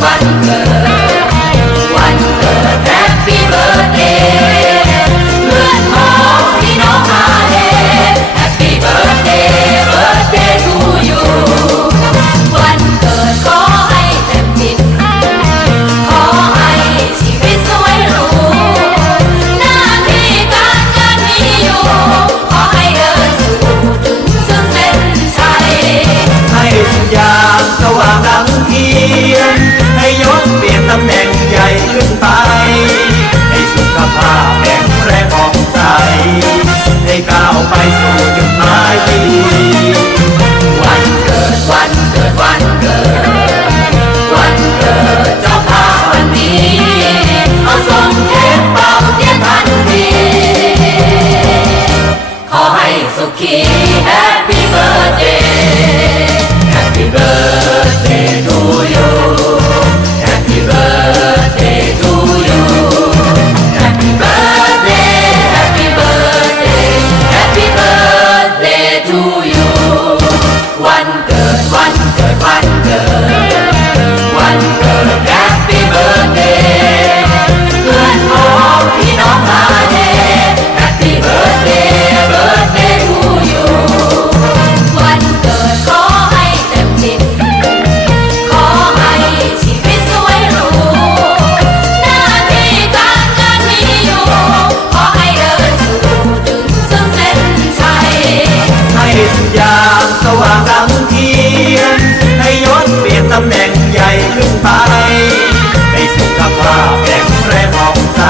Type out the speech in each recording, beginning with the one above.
wonder อย่างสว่างดังเทียนให้ยศเปลี่ยนตำแหน่งใหญ่ขึ้นไปให้สุขภาพแข็งแรงออกใส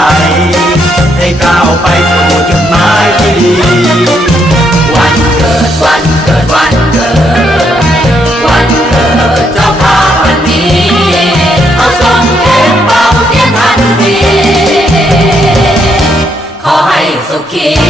ให้ก้าวไปสู่จุดหมายที่ดี วันเกิดวันเกิดวันเกิด วันเกิดเจ้าภาพวันนี้เอาส่งเค้กเป่าเทียนทันทีขอให้สุขี